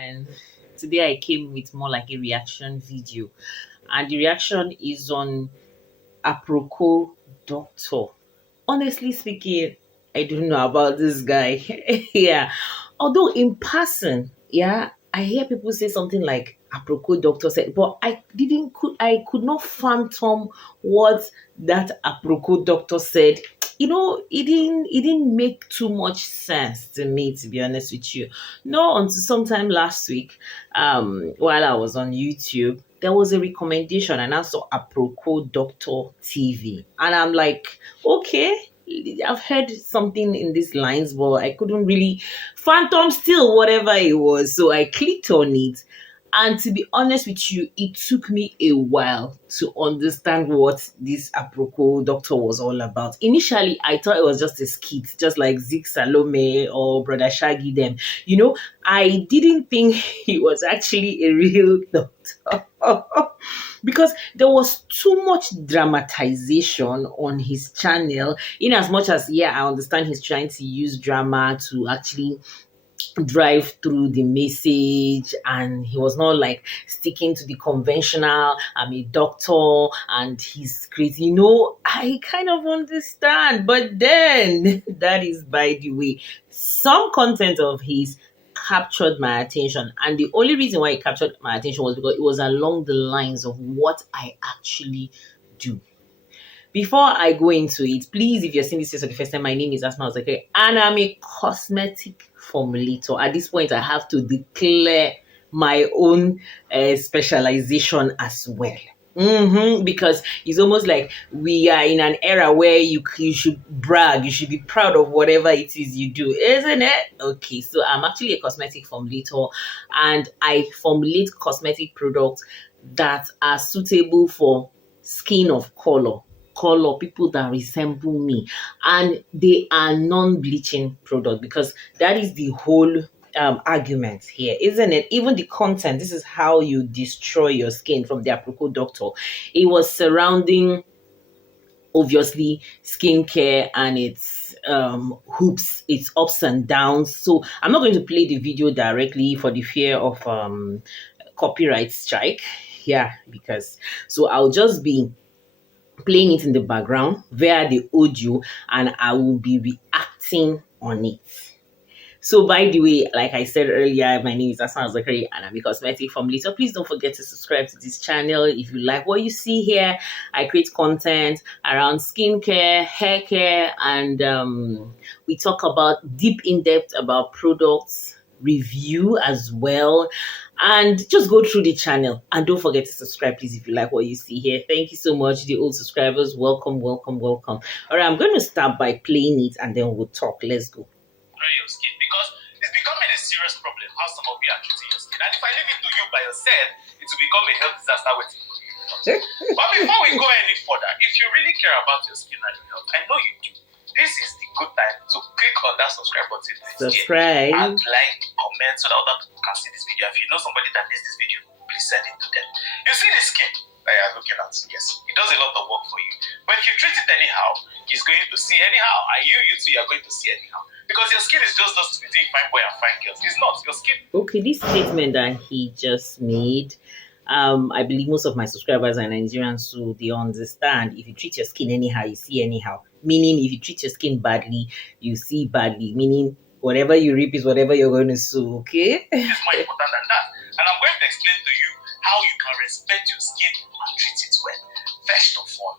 and today I came with more like a reaction video, and the reaction is on Aproko Doctor. Honestly speaking, I don't know about this guy. Yeah, although in person, yeah, I hear people say something like Aproko Doctor said, but I could not fathom what that Aproko Doctor said. It didn't make too much sense to me, to be honest with you. No, until sometime last week, while I was on YouTube, there was a recommendation and I saw Aproko Doctor TV. And I'm like, okay, I've heard something in these lines, but I couldn't really phantom still whatever it was. So I clicked on it. And to be honest with you, it took me a while to understand what this Aproko Doctor was all about. Initially, I thought it was just a skit, just like Zeke Salome or Brother Shaggy them. I didn't think he was actually a real doctor. Because there was too much dramatization on his channel, in as much as, yeah, I understand he's trying to use drama to actually drive through the message, and he was not like sticking to the conventional I'm a doctor and he's crazy. I kind of understand, but then that is by the way. Some content of his captured my attention, and the only reason why it captured my attention was because it was along the lines of what I actually do. Before I go into it, please, if you're seeing this for the first time, my name is Asma Ozeke, and I'm a cosmetic formulator. At this point, I have to declare my own specialization as well. Because it's almost like we are in an era where you should brag, you should be proud of whatever it is you do, isn't it? Okay, so I'm actually a cosmetic formulator, and I formulate cosmetic products that are suitable for skin of color people that resemble me, and they are non-bleaching product, because that is the whole argument here, isn't it? Even the content, this is how you destroy your skin from the Aproko Doctor. It was surrounding obviously skincare and its hoops, its ups and downs. So I'm not going to play the video directly for the fear of copyright strike. Yeah, because so I'll just be playing it in the background via the audio, and I will be reacting on it. So by the way, like I said earlier, my name is Asma Zakari and I'm a cosmetic formulator. Please don't forget to subscribe to this channel if you like what you see here. I create content around skincare, hair care, and we talk about deep in depth about products, review as well, and just go through the channel. And don't forget to subscribe, please, if you like what you see here. Thank you so much, the old subscribers. Welcome, welcome, welcome. All right, I'm going to start by playing it and then we'll talk. Let's go. Your skin, because it's becoming a serious problem how some of you are treating your skin. And if I leave it to you by yourself, it will become a health disaster waiting for you. But before we go any further, if you really care about your skin and your health, I know you do, this is the good time to click on that subscribe button. Subscribe and like, comment, so that other people can see this video. If you know somebody that needs this video, please send it to them. You see the skin that you are looking at? Yes, it does a lot of work for you. But if you treat it anyhow, it's going to see anyhow. And you too, you are going to see anyhow. Because your skin is just between fine boy and fine girls. It's not. Your skin. Okay, this statement that he just made, I believe most of my subscribers are Nigerians, so they understand. If you treat your skin anyhow, you see anyhow. Meaning, if you treat your skin badly, you see badly. Meaning, whatever you reap is whatever you're going to sow. Okay. It's more important than that. And I'm going to explain to you how you can respect your skin and treat it well. First of all,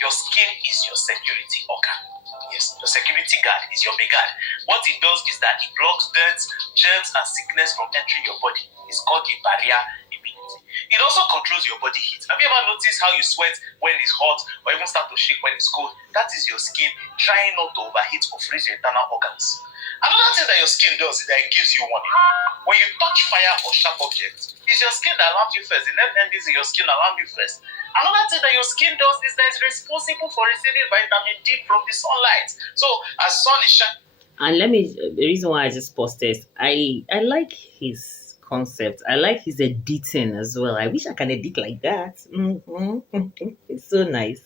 your skin is your security organ. Yes, the security guard is your guard. What it does is that it blocks dirt, germs, and sickness from entering your body. It's called a barrier immunity. It also controls your body heat. Have you ever noticed how you sweat when it's hot or even start to shake when it's cold? That is your skin trying not to overheat or freeze your internal organs. Another thing that your skin does is that it gives you warning. When you touch fire or sharp objects, it's your skin that alarms you first. The nerve endings in your skin alarm you first. Another thing that your skin does is that it's responsible for receiving vitamin D from the sunlight. So as sun is shining. And the reason why I just posted, I like his concept. I like his editing as well. I wish I can edit like that. It's so nice.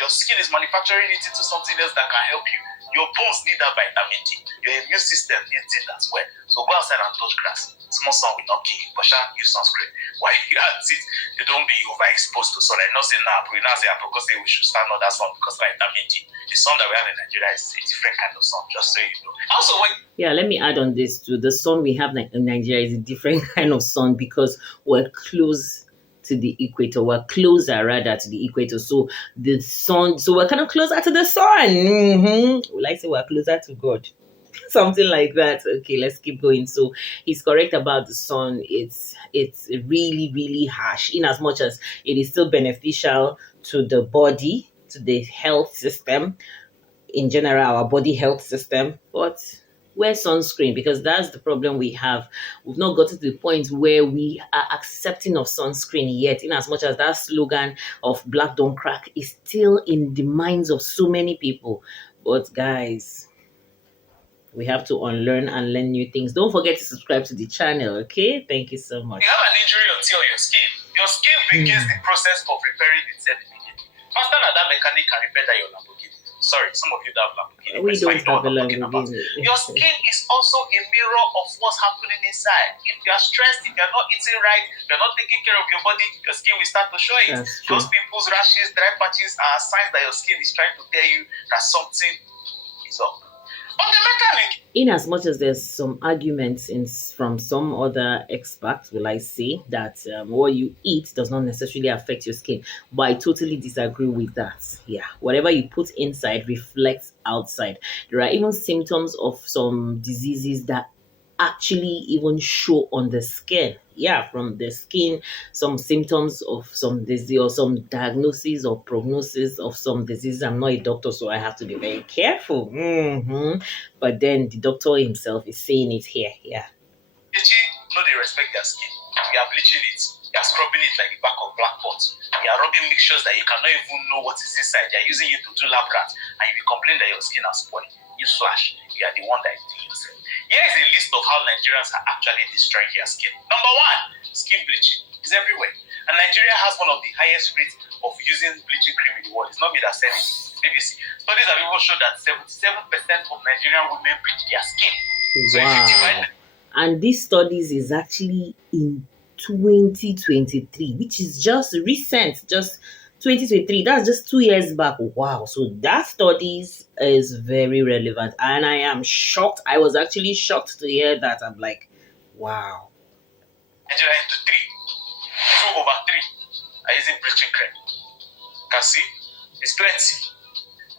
Your skin is manufacturing it into something else that can help you. Your bones need that vitamin D. Your immune system needs it as well. So go outside and touch grass. Small sun will not kill you, but use sunscreen. Why you at it? You don't be overexposed to sun. I'm not saying now, we not say because we should stand on that sun because like vitamin D. The sun that we have in Nigeria is a different kind of sun, just so you know. Also, when Yeah, let me add on this too. The sun we have in Nigeria is a different kind of sun because we're close to the equator. We're closer rather to the equator. So the sun, so we're kind of closer to the sun. Well, I say we're closer to God. Something like that. Okay, let's keep going. So he's correct about the sun. It's really, really harsh, in as much as it is still beneficial to the body, to the health system in general, our body health system, but wear sunscreen because that's the problem we have. We've not gotten to the point where we are accepting of sunscreen yet, in as much as that slogan of black don't crack is still in the minds of so many people. But guys, we have to unlearn and learn new things. Don't forget to subscribe to the channel, okay? Thank you so much. you have an injury on your skin begins the process of repairing itself immediately. Faster than that mechanic can repair that your Lamborghini. Sorry, some of you that have Lamborghini. We don't have a Lamborghini. Your skin is also a mirror of what's happening inside. If you are stressed, if you are not eating right, if you are not taking care of your body, your skin will start to show it. Those pimples, rashes, dry patches are signs that your skin is trying to tell you that something is up. But the mechanic, in as much as there's some arguments from some other experts, will I say that what you eat does not necessarily affect your skin, but I totally disagree with that. Yeah, whatever you put inside reflects outside. There are even symptoms of some diseases that actually even show on the skin. Yeah, from the skin, some symptoms of some disease or some diagnosis or prognosis of some disease. I'm not a doctor, so I have to be very careful. But then the doctor himself is saying it here. Yeah. bleaching, no, they respect their skin. We are bleaching it. We are scrubbing it like the back of black pot. We are rubbing mixtures that you cannot even know what is inside. They are using it to do lab rats, and you will complain that your skin has spoiled. Newsflash, you are the one that is doing yourself. Here is a list of how Nigerians are actually destroying their skin. Number one, skin bleaching is everywhere. And Nigeria has one of the highest rates of using bleaching cream in the world. It's not me that said it. BBC. Studies have even shown that 77% of Nigerian women bleach their skin. So if you divide and these studies is actually in 2023, which is just recent, just 2023. That's just 2 years back. Wow. So that studies is very relevant. And I am shocked. I was actually shocked to hear that. I'm like, wow. Nigeria into 2 over 3 are using bleaching cream. Can see? It's plenty.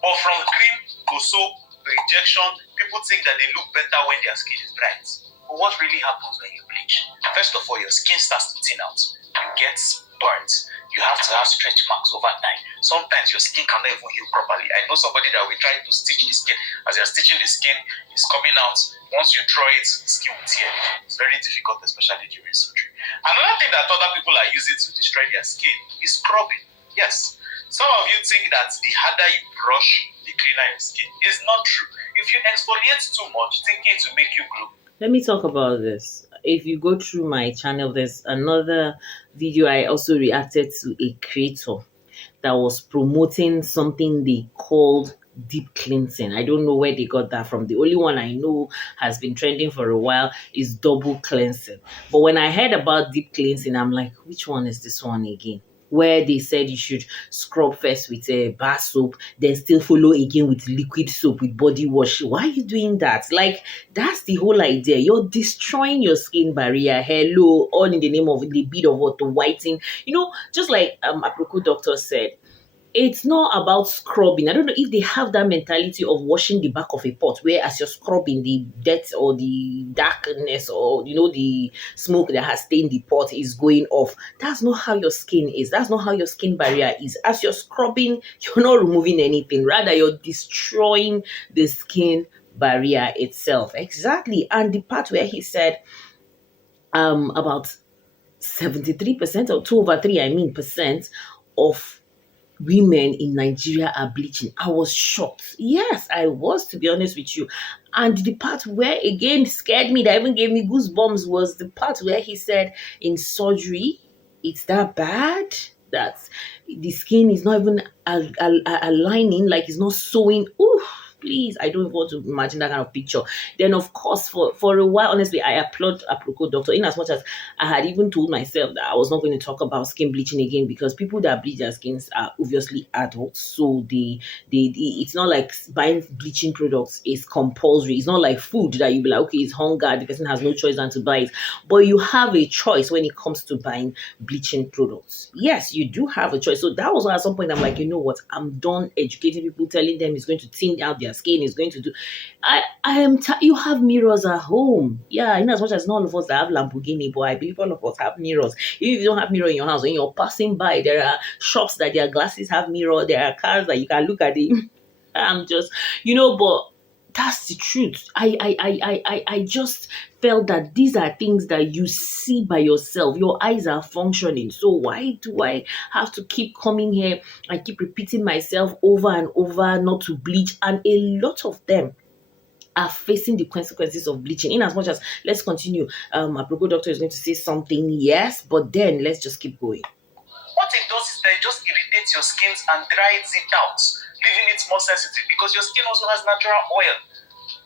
But from cream to soap to injection, people think that they look better when their skin is bright. But what really happens when you bleach? First of all, your skin starts to thin out. You get burnt. You have to have stretch marks over time. Sometimes your skin cannot even heal properly. I know somebody that will try to stitch the skin. As you're stitching the skin, it's coming out. Once you draw it, the skin will tear. It's very difficult, especially during surgery. Another thing that other people are using to destroy their skin is scrubbing. Yes. Some of you think that the harder you brush, the cleaner your skin. It's not true. If you exfoliate too much, thinking to make you glow. Let me talk about this. If you go through my channel, there's another video I also reacted to a creator that was promoting something they called deep cleansing. I don't know where they got that from. The only one I know has been trending for a while is double cleansing. But when I heard about deep cleansing, I'm like, which one is this one again? Where they said you should scrub first with a bar soap, then still follow again with liquid soap with body wash. Why are you doing that? Like, that's the whole idea. You're destroying your skin barrier. Hello, all in the name of the bit of what to whiten. You know, just like Aproko doctor said, it's not about scrubbing. I don't know if they have that mentality of washing the back of a pot, where as you're scrubbing, the dirt or the darkness or the smoke that has stained the pot is going off. That's not how your skin is. That's not how your skin barrier is. As you're scrubbing, you're not removing anything. Rather, you're destroying the skin barrier itself. Exactly. And the part where he said about 73% or 2 over 3, percent of women in Nigeria are bleaching. I was shocked. Yes, I was, to be honest with you. And the part where again scared me, that even gave me goosebumps, was the part where he said in surgery, it's that bad that the skin is not even aligning, like it's not sewing. Ooh, Please, I don't want to imagine that kind of picture. Then, of course, for a while, honestly, I applaud Aproko doctor in as much as I had even told myself that I was not going to talk about skin bleaching again because people that bleach their skins are obviously adults. So it's not like buying bleaching products is compulsory. It's not like food that you be like, okay, it's hunger, the person has no choice than to buy it. But you have a choice when it comes to buying bleaching products. Yes, you do have a choice. So that was why at some point I'm like, you know what? I'm done educating people, telling them it's going to thin out their skin, it's going to do. You have mirrors at home. Yeah, in as much as not all of us have Lamborghini, but I believe all of us have mirrors. Even if you don't have mirror in your house, when you're passing by, there are shops that their glasses have mirror. There are cars that you can look at it. I'm just, but that's the truth. I just felt that these are things that you see by yourself. Your eyes are functioning. So why do I have to keep coming here and keep repeating myself over and over not to bleach? And a lot of them are facing the consequences of bleaching. In as much as, let's continue. A Brogo doctor is going to say something, yes, but then let's just keep going. What it does is that it just irritates your skin and dries it out, leaving it more sensitive because your skin also has natural oil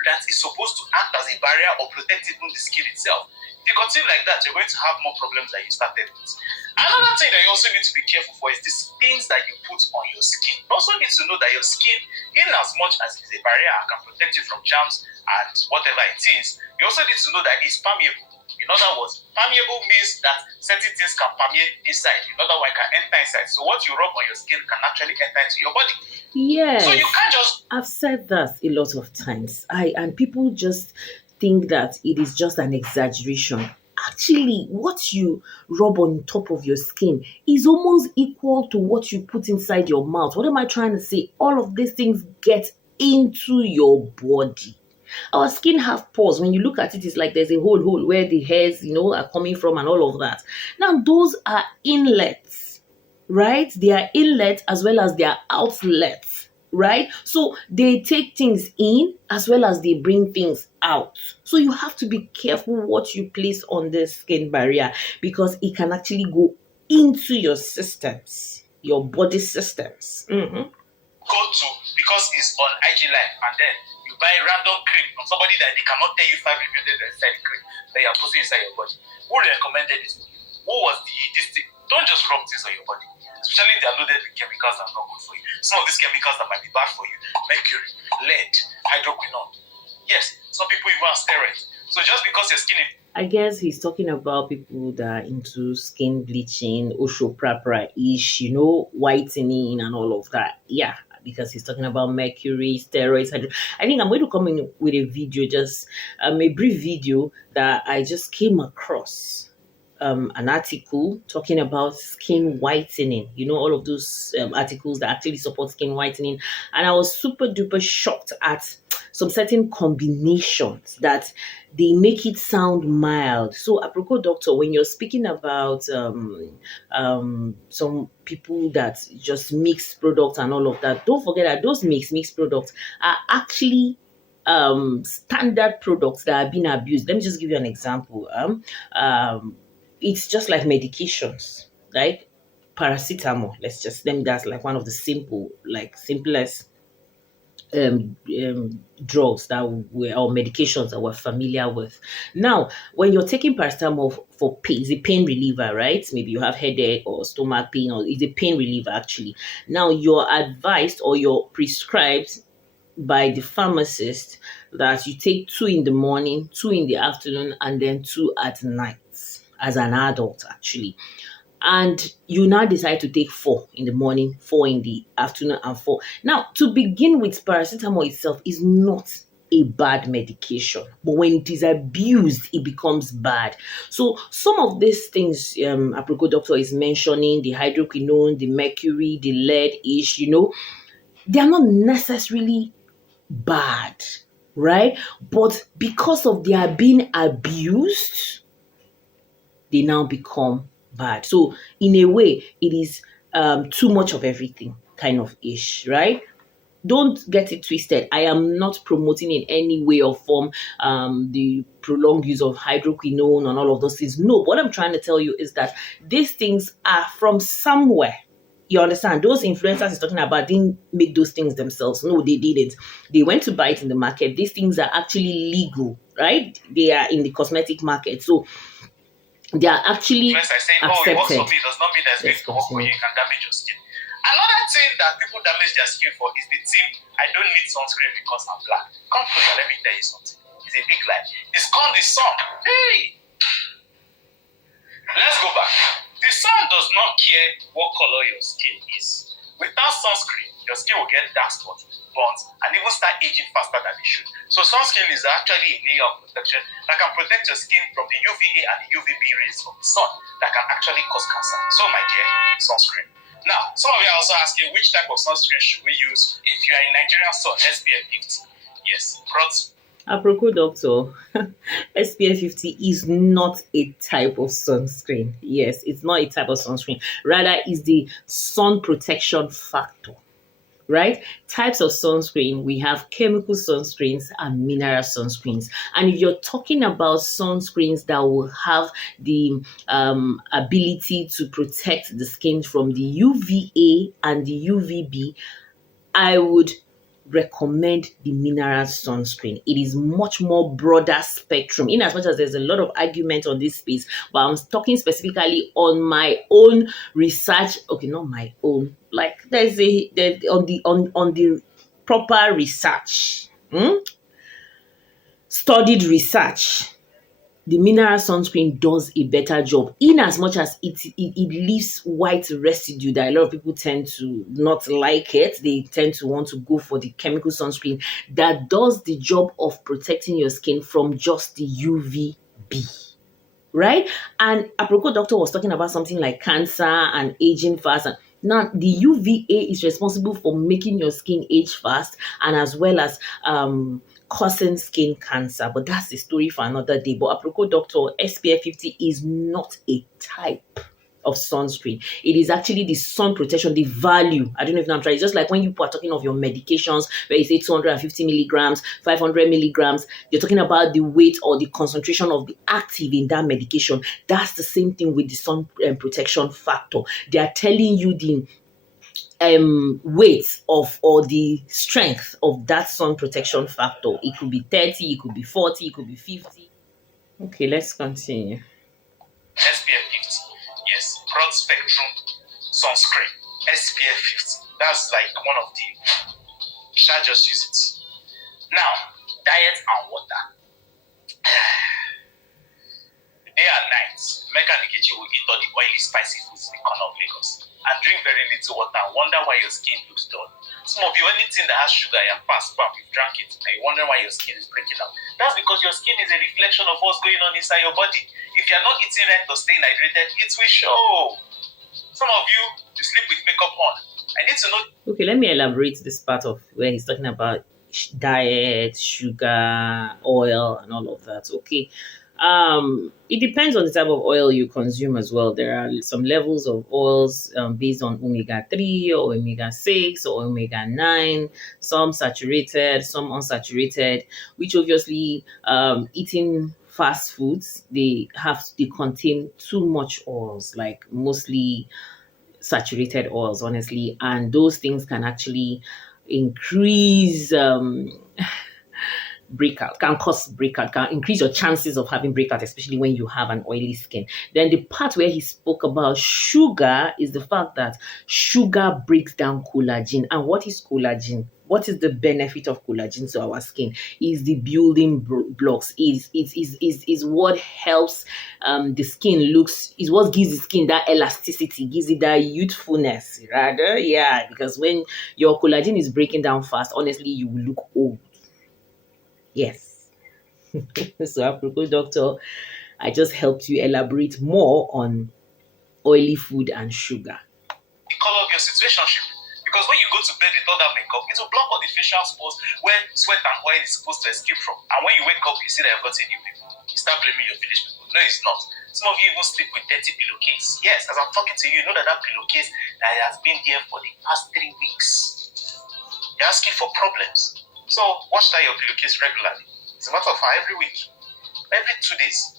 that is supposed to act as a barrier or protect even the skin itself. If you continue like that, you're going to have more problems than you started with. Another thing that you also need to be careful for is the things that you put on your skin. You also need to know that your skin, in as much as it's a barrier and can protect you from germs and whatever it is, you also need to know that it's permeable. In other words, permeable means that certain things can permeate inside. In other words, can enter inside. So what you rub on your skin can actually enter into your body. Yes. So you can't just. I've said that a lot of times. And people just think that it is just an exaggeration. Actually, what you rub on top of your skin is almost equal to what you put inside your mouth. What am I trying to say? All of these things get into your body. Our skin have pores. When you look at it, it's like there's a hole where the hairs, are coming from and all of that. Now, those are inlets, right? They are inlets as well as their outlets, right? So they take things in as well as they bring things out. So you have to be careful what you place on the skin barrier because it can actually go into your systems, your body systems. Go to because it's on IG Live and then you buy random cream from somebody that they cannot tell you 5 ingredients inside the cream that you are putting inside your body. Who recommended it for you? Who was this thing? Don't just rub things on your body. Especially if they are loaded with chemicals that are not good for you. Some of these chemicals that might be bad for you: mercury, lead, hydroquinone. Yes, some people even have steroids. So just because your skin is. I guess he's talking about people that are into skin bleaching, Osho Prapra-ish, whitening and all of that. Yeah, because he's talking about mercury, steroids. I think I'm going to come in with a video, just a brief video that I just came across. An article talking about skin whitening, all of those articles that actually support skin whitening. And I was super duper shocked at some certain combinations that they make it sound mild. So, apropos doctor, when you're speaking about some people that just mix products and all of that, don't forget that those mixed products are actually standard products that are being abused. Let me just give you an example. It's just like medications, like paracetamol. That's like one of the simplest drugs that or medications that we're familiar with. Now, when you're taking paracetamol for pain, it's a pain reliever, right? Maybe you have headache or stomach pain, or it's a pain reliever actually. Now, you're advised or you're prescribed by the pharmacist that you take 2 in the morning, 2 in the afternoon, and then 2 at night as an adult, actually. And you now decide to take 4 in the morning, 4 in the afternoon, and 4. Now, to begin with, paracetamol itself is not a bad medication, but when it is abused, it becomes bad. So some of these things, Aproko doctor is mentioning, the hydroquinone, the mercury, the lead-ish, they are not necessarily bad, right? But because of their being abused, they now become bad. So in a way, it is too much of everything kind of ish, right? Don't get it twisted. I am not promoting in any way or form the prolonged use of hydroquinone and all of those things. No, what I'm trying to tell you is that these things are from somewhere. You understand? Those influencers is talking about didn't make those things themselves. No, they didn't. They went to buy it in the market. These things are actually legal, right? They are in the cosmetic market. So they are actually Influencer saying, oh, it works for accepted. me, does not mean that it's going Let's to work for you. continue. It can damage your skin. Another thing that people damage their skin for is the thing, I don't need sunscreen because I'm black. Come closer, let me tell you something. It's a big lie. It's called the sun. Hey! Let's go back. The sun does not care what color your skin is. Without sunscreen, your skin will get dark spots, burns, and even start aging faster than it should. So sunscreen is actually a layer of protection that can protect your skin from the UVA and the UVB rays from the sun that can actually cause cancer. So my dear, sunscreen. Now, some of you are also asking which type of sunscreen should we use if you are in Nigerian sun, SPF 50. Yes, brought. Apropos, doctor, SPF 50 is not a type of sunscreen. Yes, it's not a type of sunscreen. Rather, it's the sun protection factor, right? Types of sunscreen, we have chemical sunscreens and mineral sunscreens. And if you're talking about sunscreens that will have the ability to protect the skin from the UVA and the UVB, I would recommend the mineral sunscreen. It is much more broader spectrum, in as much as there's a lot of argument on this space, but I'm talking specifically on my own research. Okay, not my own. Like there's on the proper research, studied research, the mineral sunscreen does a better job in as much as it leaves white residue that a lot of people tend to not like it. They tend to want to go for the chemical sunscreen that does the job of protecting your skin from just the UVB. Right? And apropos, doctor was talking about something like cancer and aging fast. And now, the UVA is responsible for making your skin age fast and as well as causing skin cancer. But that's a story for another day. But apropos, doctor, SPF 50 is not a type of sunscreen. It is actually the sun protection, the value. I don't know if I'm trying. It's just like when you are talking of your medications, where you say 250 milligrams, 500 milligrams, you're talking about the weight or the concentration of the active in that medication. That's the same thing with the sun protection factor. They are telling you the weight of or the strength of that sun protection factor. It could be 30, it could be 40, it could be 50. Okay, let's continue. SPF 50. Yes, broad spectrum sunscreen. SPF 50. That's like one of the. Shall just use it. Now, diet and water. Day and night, Mecca Nkechi will eat all the oily, spicy foods in the corner of Lagos and drink very little water and wonder why your skin looks dull. Some of you, anything that has sugar and fast, you've drank it and you wonder why your skin is breaking out. That's because your skin is a reflection of what's going on inside your body. If you're not eating right or staying hydrated, it will show. Some of you sleep with makeup on. I need to know. Okay, let me elaborate this part of where he's talking about diet, sugar, oil, and all of that. Okay. It depends on the type of oil you consume as well. There are some levels of oils based on omega 3 or omega 6 or omega 9, some saturated, some unsaturated, which obviously eating fast foods, they contain too much oils, like mostly saturated oils, honestly, and those things can actually increase breakout, can cause breakout, can increase your chances of having breakout, especially when you have an oily skin. Then the part where he spoke about sugar is the fact that sugar breaks down collagen. And what is collagen? What is the benefit of collagen to our skin? Is the building blocks. Is what helps the skin looks. Is what gives the skin that elasticity, gives it that youthfulness. Rather, yeah. Because when your collagen is breaking down fast, honestly, you will look old. Yes. So, apropos, doctor, I just helped you elaborate more on oily food and sugar. The color of your situationship. Because when you go to bed with all that makeup, it will block all the facial spots where sweat and oil is supposed to escape from. And when you wake up, you see that you've got a new people. You start blaming your village people. No, it's not. Some of you even sleep with dirty pillowcase. Yes, as I'm talking to you, you know that pillowcase that has been there for the past 3 weeks. You're asking for problems. So wash that your pillowcase regularly. It's a matter of every week, every 2 days.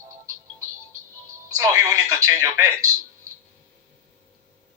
Some of you will need to change your bed.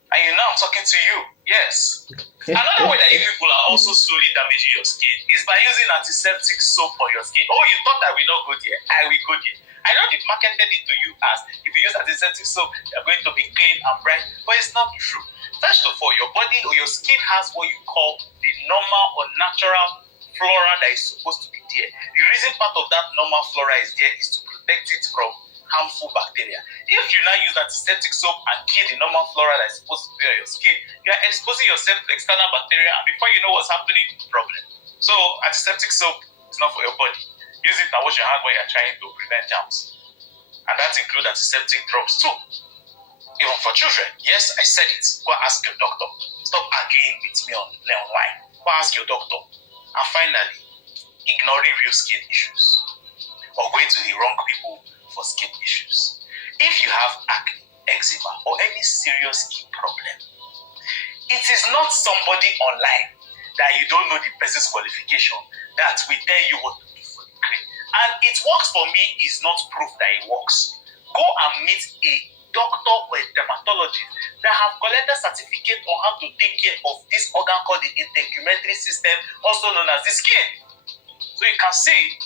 And you know I'm talking to you. Yes. Another way that you people are also slowly damaging your skin is by using antiseptic soap for your skin. Oh, you thought I will not go there? I will go there. I know they've marketed it to you as if you use antiseptic soap, you're going to be clean and bright, but it's not true. First of all, your body or your skin has what you call the normal or natural flora that is supposed to be there. The reason part of that normal flora is there is to protect it from harmful bacteria. If you now use antiseptic soap and kill the normal flora that is supposed to be on your skin, you are exposing yourself to external bacteria, and before you know what's happening, problem. So antiseptic soap is not for your body. Use it and wash your hand when you're trying to prevent germs. And that includes antiseptic drops too. Even for children, yes, I said it. Go ask your doctor. Stop arguing with me online. Go ask your doctor. And finally, ignoring real skin issues or going to the wrong people for skin issues. If you have acne, eczema, or any serious skin problem, it is not somebody online that you don't know the person's qualification that will tell you what to do for the cream. And it works for me is not proof that it works. Go and meet a doctor or a dermatologist that have collected certificate on how to take care of this organ called the integumentary system, also known as the skin. So you can see,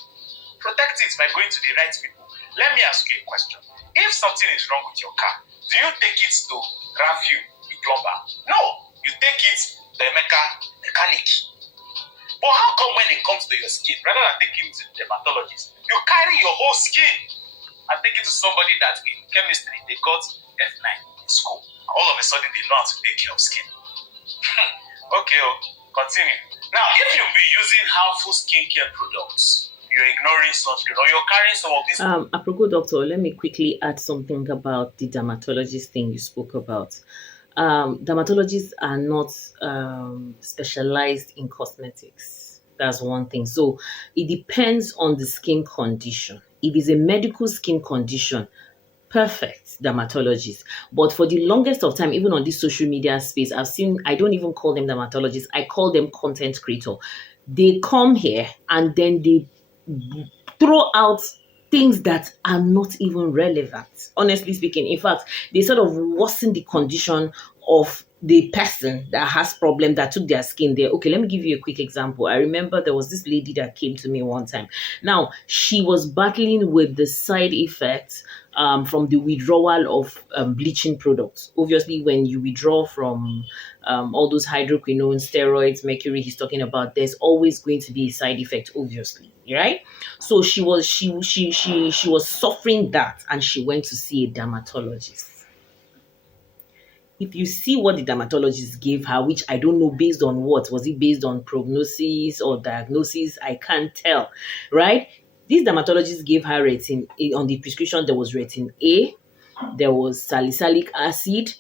protect it by going to the right people. Let me ask you a question. If something is wrong with your car, do you take it to Rafiu, the plumber? No, you take it to a mechanic. But how come when it comes to your skin, rather than taking it to the dermatologist, you carry your whole skin and take it to somebody that in chemistry they got F9 in school. All of a sudden they know how to take care of skin. Okay, continue. Now, if you've been using harmful skincare products, you're ignoring sunscreen or you're carrying some of these. Apropos, doctor, let me quickly add something about the dermatologist thing you spoke about. Dermatologists are not specialized in cosmetics. That's one thing. So it depends on the skin condition. If it's a medical skin condition, perfect dermatologist. But for the longest of time, even on this social media space, I've seen, I don't even call them dermatologists, I call them content creator. They come here and then they throw out things that are not even relevant, honestly speaking. In fact, they sort of worsen the condition of the person that has problem that took their skin there. Okay, let me give you a quick example. I remember there was this lady that came to me one time. Now, she was battling with the side effects from the withdrawal of bleaching products. Obviously, when you withdraw from all those hydroquinone, steroids, mercury he's talking about, there's always going to be a side effect, obviously, right? So she was suffering that, and she went to see a dermatologist. If you see what the dermatologist gave her, which I don't know based on what, was it based on prognosis or diagnosis? I can't tell, right? This dermatologist gave her retin on the prescription. There was retin A, there was salicylic acid,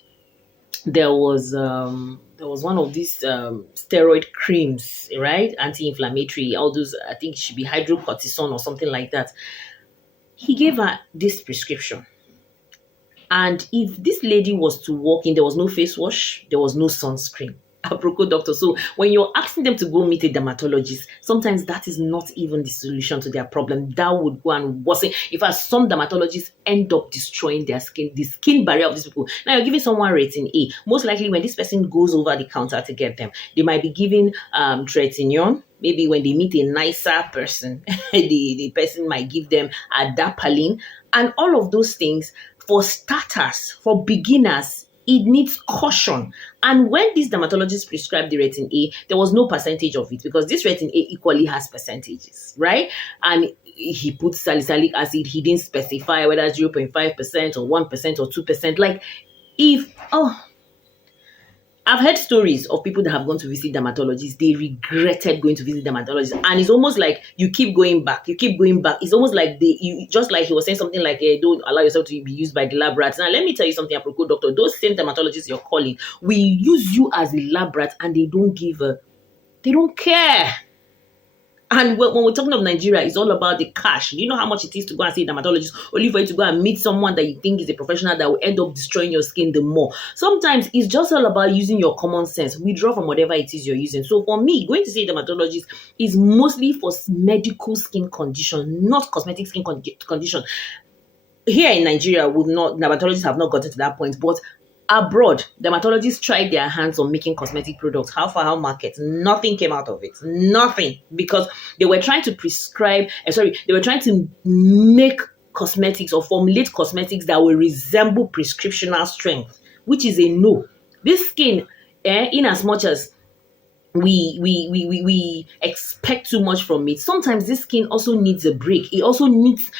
there was one of these steroid creams, right? Anti-inflammatory, all those, I think it should be hydrocortisone or something like that. He gave her this prescription. And if this lady was to walk in, there was no face wash, there was no sunscreen. Apropos, doctor. So when you're asking them to go meet a dermatologist, sometimes that is not even the solution to their problem. That would go and worsen. In fact, some dermatologists end up destroying their skin, the skin barrier of these people. Now you're giving someone retin A. Most likely, when this person goes over the counter to get them, they might be giving tretinoin. Maybe when they meet a nicer person, the person might give them adapalene, and all of those things. For starters, for beginners, it needs caution. And when this dermatologist prescribed the retin A, there was no percentage of it because this retin A equally has percentages, right? And he put salicylic acid, he didn't specify whether 0.5% or 1% or 2%. Like, I've heard stories of people that have gone to visit dermatologists. They regretted going to visit dermatologists, and it's almost like you keep going back. You keep going back. It's almost like just like he was saying something like, "Don't allow yourself to be used by the lab rats." Now, let me tell you something, apropos, doctor. Those same dermatologists you're calling will use you as a lab rat, and they don't care. And when we're talking of Nigeria, it's all about the cash. Do you know how much it is to go and see a dermatologist, only for you to go and meet someone that you think is a professional that will end up destroying your skin the more? Sometimes it's just all about using your common sense. Withdraw from whatever it is you're using. So for me, going to see a dermatologist is mostly for medical skin condition, not cosmetic skin condition. Here in Nigeria, dermatologists have not gotten to that point, but Abroad, dermatologists tried their hands on making cosmetic products. How far, how market? Nothing came out of it. Nothing. Because they were trying to they were trying to make cosmetics or formulate cosmetics that will resemble prescriptional strength, which is a no. This skin, in as much as we expect too much from it. Sometimes this skin also needs a break. It also needs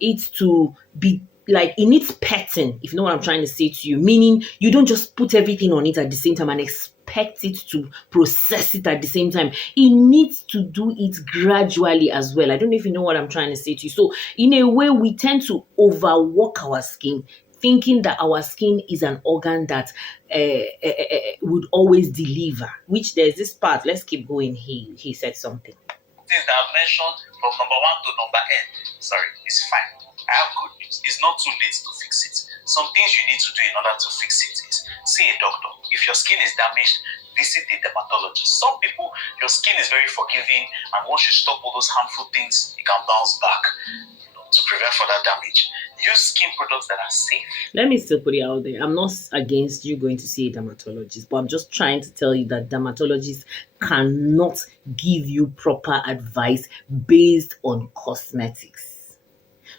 it to be like it needs petting, if you know what I'm trying to say to you. Meaning you don't just put everything on it at the same time and expect it to process it at the same time. It needs to do it gradually as well. I don't know if you know what I'm trying to say to you. So in a way, we tend to overwork our skin, thinking that our skin is an organ that would always deliver. Which there's this part. Let's keep going. He said something. Things that I've mentioned from number 1 to number n, sorry, it's fine. I have good news. It's not too late to fix it. Some things you need to do in order to fix it is see a doctor. If your skin is damaged, visit the dermatologist. Some people, your skin is very forgiving, and once you stop all those harmful things, it can bounce back to prevent further damage. Use skin products that are safe. Let me still put it out there. I'm not against you going to see a dermatologist, but I'm just trying to tell you that dermatologists cannot give you proper advice based on cosmetics.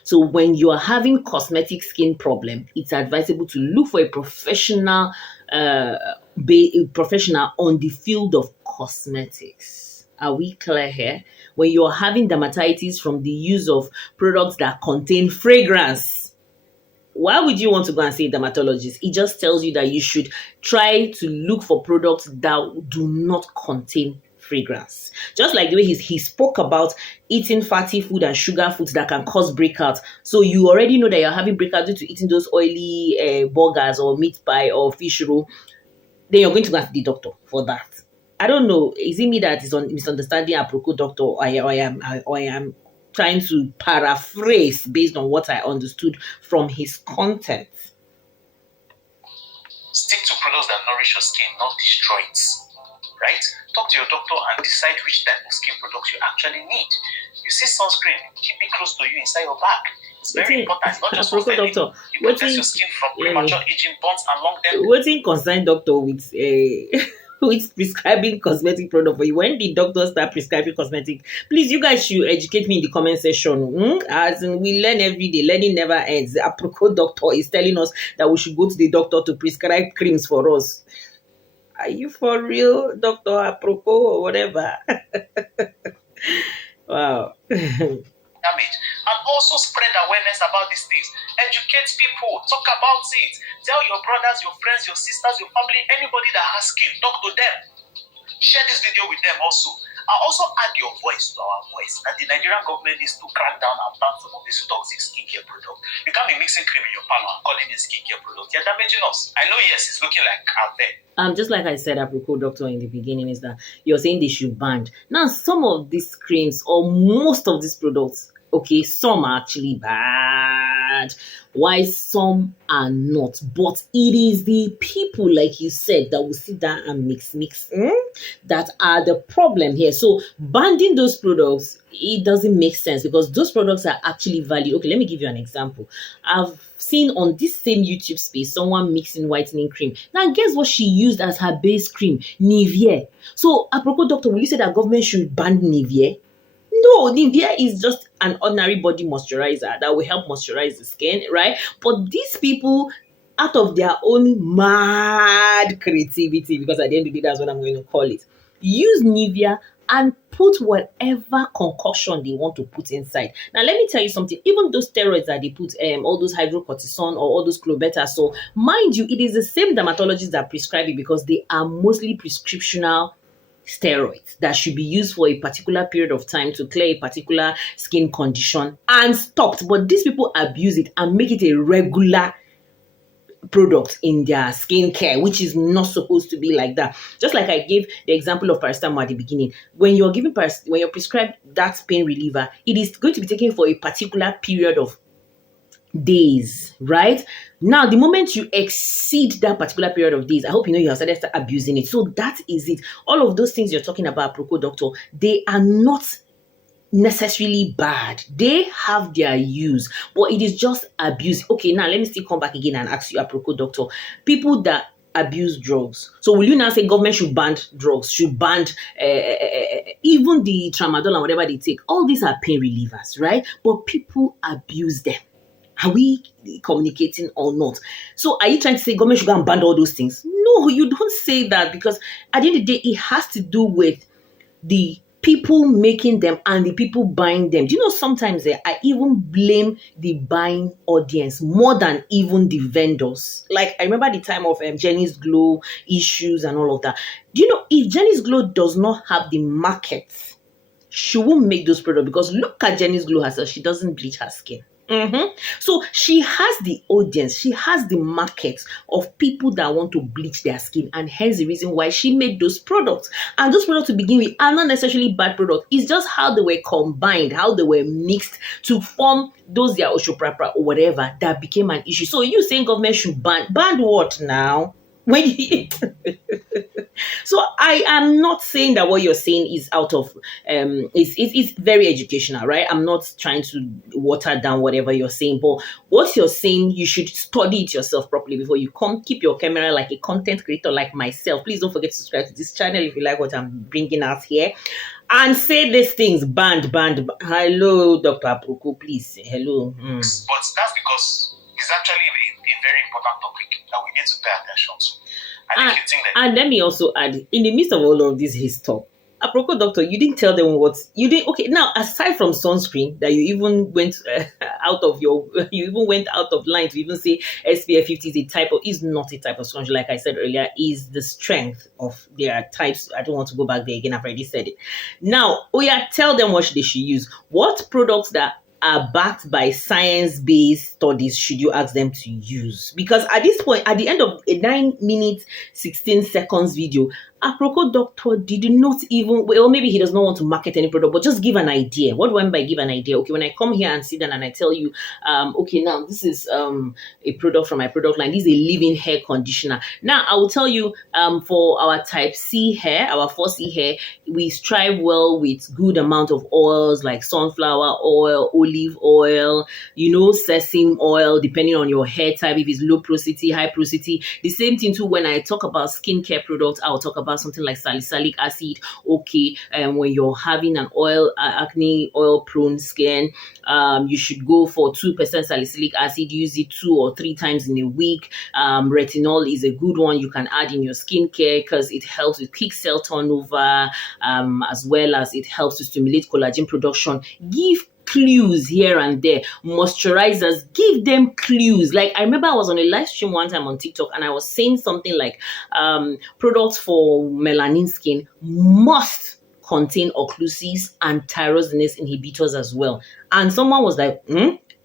So when you are having cosmetic skin problem, it's advisable to look for a professional on the field of cosmetics. Are we clear here? When you're having dermatitis from the use of products that contain fragrance, why would you want to go and see a dermatologist? It just tells you that you should try to look for products that do not contain fragrance. Just like the way he spoke about eating fatty food and sugar foods that can cause breakouts. So you already know that you're having breakouts due to eating those oily burgers or meat pie or fish roll. Then you're going to go to the doctor for that. I don't know. Is it me that is misunderstanding apropos doctor, or I am trying to paraphrase based on what I understood from his content? Stick to products that nourish your skin, not destroy it. Right? Talk to your doctor and decide which type of skin products you actually need. You see sunscreen, keep it close to you inside your bag. It's very important. It's not just for styling. It protects your skin from premature aging, burns, and long-term. Waiting concern doctor with with prescribing cosmetic product for you. When the doctor start prescribing cosmetic, please, you guys should educate me in the comment section. As in, we learn every day. Learning never ends. The apropos doctor is telling us that we should go to the doctor to prescribe creams for us. Are you for real, Dr. Apropos or whatever? Wow. Damage. And also spread awareness about these things. Educate people. Talk about it. Tell your brothers, your friends, your sisters, your family, anybody that has skin. Talk to them. Share this video with them also. And also add your voice to our voice. That the Nigerian government needs to crack down and ban some of these toxic skincare products. You can't be mixing cream in your palm and calling it skincare products. You're damaging us. I know, yes, it's looking like out there. Just like I said, apropos doctor in the beginning, is that you're saying they should ban. Now, some of these creams or most of these products, okay, some are actually bad, why some are not. But it is the people, like you said, that will sit down and mix, that are the problem here. So banning those products, it doesn't make sense because those products are actually valid. Okay, let me give you an example. I've seen on this same YouTube space someone mixing whitening cream. Now, guess what she used as her base cream? Nivea. So, apropos doctor, will you say that government should ban Nivea? No, Nivea is just an ordinary body moisturizer that will help moisturize the skin, right? But these people, out of their own mad creativity, because at the end of the day, that's what I'm going to call it, use Nivea and put whatever concoction they want to put inside. Now, let me tell you something. Even those steroids that they put, all those hydrocortisone or all those clobetasol, mind you, it is the same dermatologists that prescribe it because they are mostly prescriptional steroids that should be used for a particular period of time to clear a particular skin condition and stopped. But these people abuse it and make it a regular product in their skincare, which is not supposed to be like that. Just like I gave the example of paracetamol at the beginning. When you're prescribed that pain reliever, it is going to be taken for a particular period of days, right? Now, the moment you exceed that particular period of days, I hope you know you have started abusing it. So that is it. All of those things you're talking about, Proco Doctor, they are not necessarily bad. They have their use, but it is just abuse. Okay, now let me still come back again and ask you, apropos doctor, people that abuse drugs. So will you now say government should ban drugs, should ban even the tramadol and whatever they take? All these are pain relievers, right? But people abuse them. Are we communicating or not? So are you trying to say government should go and ban all those things? No, you don't say that, because at the end of the day, it has to do with the people making them and the people buying them. Do you know sometimes I even blame the buying audience more than even the vendors. Like I remember the time of Jenny's Glow issues and all of that. Do you know if Jenny's Glow does not have the market, she won't make those products, because look at Jenny's Glow herself. She doesn't bleach her skin. So she has the audience, she has the market of people that want to bleach their skin, and hence the reason why she made those products. And those products to begin with are not necessarily bad products. It's just how they were combined, how they were mixed to form those their oshoprapra or whatever that became an issue. So you saying government should ban what now? When you, so I am not saying that what you're saying is out of it's very educational, right? I'm not trying to water down whatever you're saying, but what you're saying, you should study it yourself properly before you come. Keep your camera like a content creator like myself. Please don't forget to subscribe to this channel if you like what I'm bringing out here, and say these things banned. Hello, Dr. Aproko, please. Hello. But that's because it's actually a very important topic that we need to pay attention to. And if you think that, And let me also add, in the midst of all of this his talk, apropos doctor, you didn't tell them what you did. Okay, now aside from sunscreen, that you even went out of your, you even went out of line to even say SPF 50 is not a type of sunscreen. Like I said earlier, is the strength of their types. I don't want to go back there again. I've already said it. Now, tell them what they should use. What products that are backed by science-based studies should you ask them to use? Because at this point, at the end of a 9 minutes 16 seconds video, Aproko doctor did not even, well, maybe he does not want to market any product, but just give an idea. What do I mean by give an idea? Okay, when I come here and sit down and I tell you, okay, now this is a product from my product line. This is a leave-in hair conditioner. Now I will tell you, for our type C hair, our 4C hair, we strive well with good amount of oils like sunflower oil, olive oil, sesame oil, depending on your hair type, if it's low porosity, high porosity. The same thing too, when I talk about skincare products, I'll talk about something like salicylic acid. Okay, when you're having an acne oil prone skin, you should go for 2% salicylic acid. Use it 2 or 3 times in a week. Retinol is a good one you can add in your skincare, because it helps with quick cell turnover, as well as it helps to stimulate collagen production. Give clues here and there. Moisturizers, give them clues. Like I remember I was on a live stream one time on TikTok and I was saying something like products for melanin skin must contain occlusives and tyrosinase inhibitors as well. And someone was like,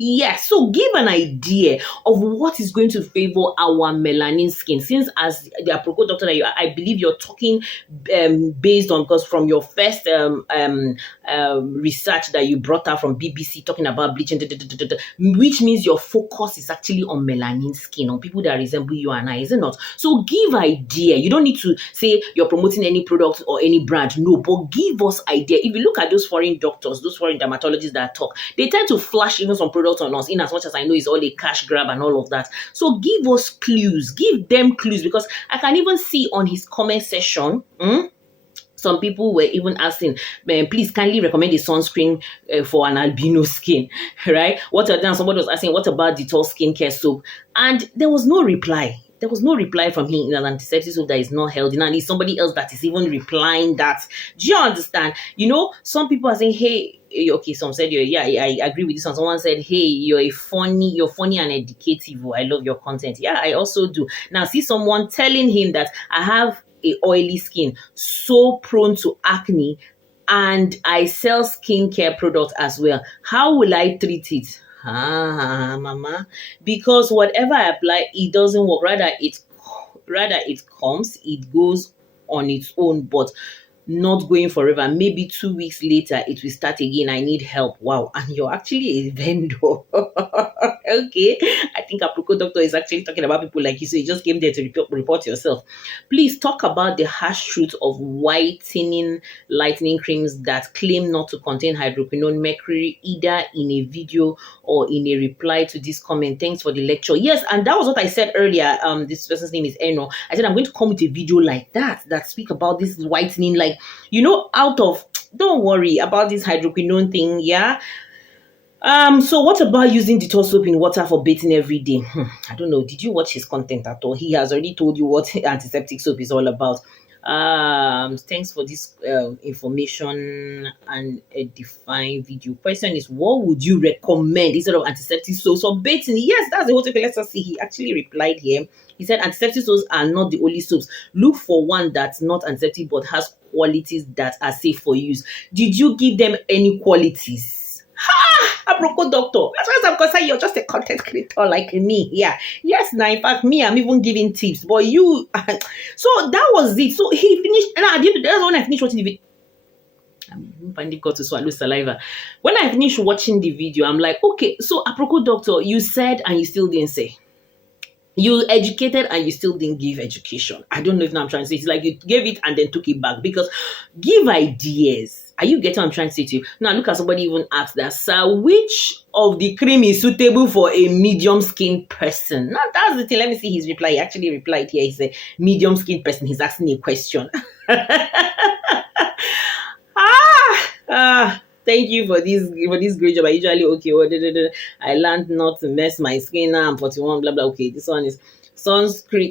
Yes, so give an idea of what is going to favor our melanin skin. Since as the Aproko doctor that I believe you're talking based on, because from your first research that you brought out from BBC talking about bleaching, which means your focus is actually on melanin skin, on people that resemble you and I, is it not? So give idea. You don't need to say you're promoting any product or any brand, no, but give us idea. If you look at those foreign doctors, those foreign dermatologists that talk, they tend to flash even some products on us, in as much as I know it's all a cash grab and all of that. So give us clues, give them clues, because I can even see on his comment section, some people were even asking, please kindly recommend a sunscreen for an albino skin, right? Somebody was asking, what about Dettol skincare soap? And there was no reply. There was no reply from him in an antiseptic soap that is not healthy. Now, there's somebody else that is even replying that. Do you understand? Some people are saying, hey, okay, some said, yeah, I agree with this one. Someone said, hey, you're funny and educative. I love your content. Yeah, I also do. Now, see someone telling him that I have a oily skin, so prone to acne, and I sell skincare products as well. How will I treat it? Mama, because whatever I apply, it doesn't work. Rather it comes, it goes on its own. But not going forever. Maybe 2 weeks later, it will start again. I need help. Wow. And you're actually a vendor. Okay. I think Aproko Doctor is actually talking about people like you. So you just came there to report yourself. Please talk about the harsh truth of whitening lightening creams that claim not to contain hydroquinone mercury, either in a video or in a reply to this comment. Thanks for the lecture. Yes, and that was what I said earlier. This person's name is Eno. I said I'm going to come with a video like that speak about this whitening, like, out of, don't worry about this hydroquinone thing. Yeah. So what about using Dettol soap in water for bathing every day? I don't know. Did you watch his content at all? He has already told you what antiseptic soap is all about. Thanks for this information and a defined video. Question is, what would you recommend instead of antiseptic soaps for bathing? Yes, that's the whole thing. Let's see. He actually replied here. He said antiseptic soaps are not the only soaps. Look for one that's not antiseptic but has qualities that are safe for use. Did you give them any qualities? Aproko Doctor. As far as I'm concerned, you're just a content creator like me. Yeah. Yes, now, in fact, me, I'm even giving tips. But you, so that was it. So he finished, and that's when I finished watching the video. I'm finding difficult to swallow saliva. When I finished watching the video, I'm like, okay, so Aproko Doctor, you said and you still didn't say. You educated and you still didn't give education. I don't know if now I'm trying to say it's like you gave it and then took it back, because give ideas. Are you getting what I'm trying to say to you? Now look at somebody even asked that, sir, which of the cream is suitable for a medium skin person? Now that's the thing. Let me see his reply. He actually replied here. He's a medium skin person. He's asking a question. Thank you for this great job. I usually I learned not to mess my skin. Now I'm 41, blah blah. Okay, this one is sun cream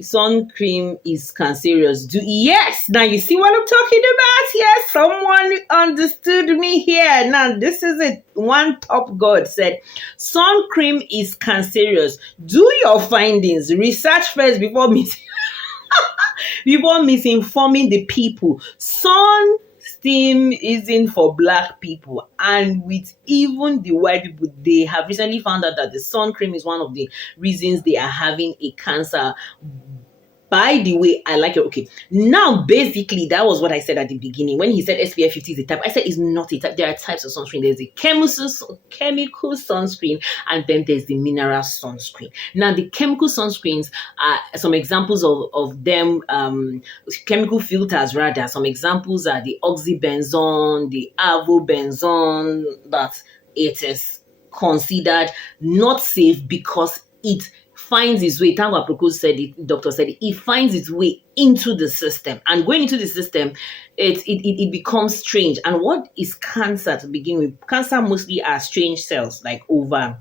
is cancerous. Yes, now you see what I'm talking about. Yes, someone understood me here. Now this is it. One top god said sun cream is cancerous. Do your findings, research first before misinforming the people. Sun steam isn't for black people, and with even the white people, they have recently found out that the sun cream is one of the reasons they are having a cancer. By the way, I like it. Okay, now basically that was what I said at the beginning when he said SPF 50 is a type. I said it's not a type. There are types of sunscreen. There's a chemical sunscreen, and then there's the mineral sunscreen. Now the chemical sunscreens are some examples of them. Chemical filters rather. Some examples are the oxybenzone, the avobenzone. That it is considered not safe because it finds its way. Tango Aproko said it, doctor said it finds its way into the system, and going into the system, it becomes strange. And what is cancer to begin with? Cancer mostly are strange cells, like over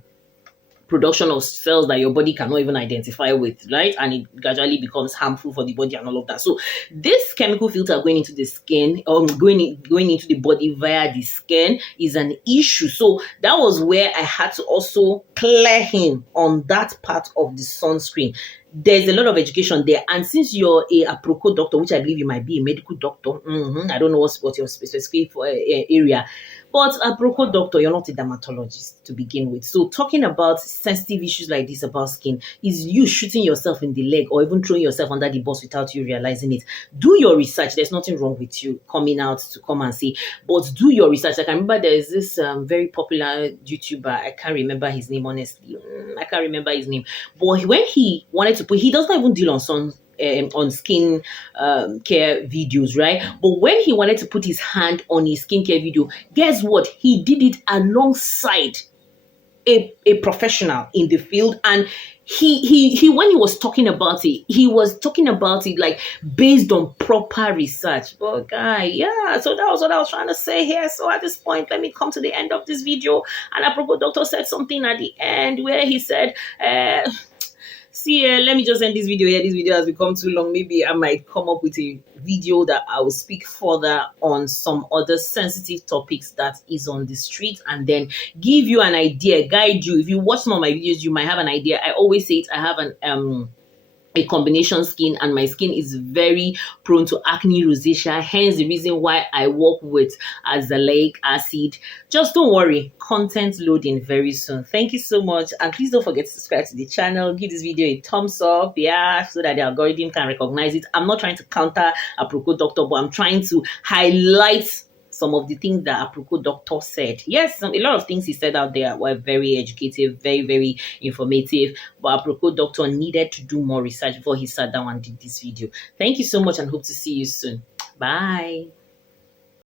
production of cells that your body cannot even identify with, right? And it gradually becomes harmful for the body and all of that. So this chemical filter going into the skin, going into the body via the skin is an issue. So that was where I had to also clear him on that part of the sunscreen. There's a lot of education there, and since you're a Aproko doctor, which I believe you might be a medical doctor, I don't know what your specific area, but a Aproko doctor, you're not a dermatologist to begin with. So talking about sensitive issues like this about skin is you shooting yourself in the leg or even throwing yourself under the bus without you realizing it. Do your research. There's nothing wrong with you coming out to come and say, but do your research. Like I remember there is this very popular YouTuber. I can't remember his name, honestly. I can't remember his name. But when he wanted to put, he does not even deal on skin care videos, right? But when he wanted to put his hand on his skincare video, guess what? He did it alongside a professional in the field, and he when he was talking about it, he was talking about it like based on proper research. But guy, yeah, so that was what I was trying to say here. So at this point, let me come to the end of this video. And Aproko doctor said something at the end where he said, see, let me just end this video here. This video has become too long. Maybe I might come up with a video that I will speak further on some other sensitive topics that is on the street, and then give you an idea, guide you. If you watch some of my videos, you might have an idea. I always say it. I have a combination skin, and my skin is very prone to acne, rosacea, hence the reason why I work with azelaic acid. Just don't worry, content loading very soon. Thank you so much, and please don't forget to subscribe to the channel, give this video a thumbs up, yeah, so that the algorithm can recognize it. I'm not trying to counter Aproko Doctor, but I'm trying to highlight some of the things that Aproko Doctor said. Yes, a lot of things he said out there were very educative, very, very informative, but Aproko Doctor needed to do more research before he sat down and did this video. Thank you so much, and hope to see you soon. Bye.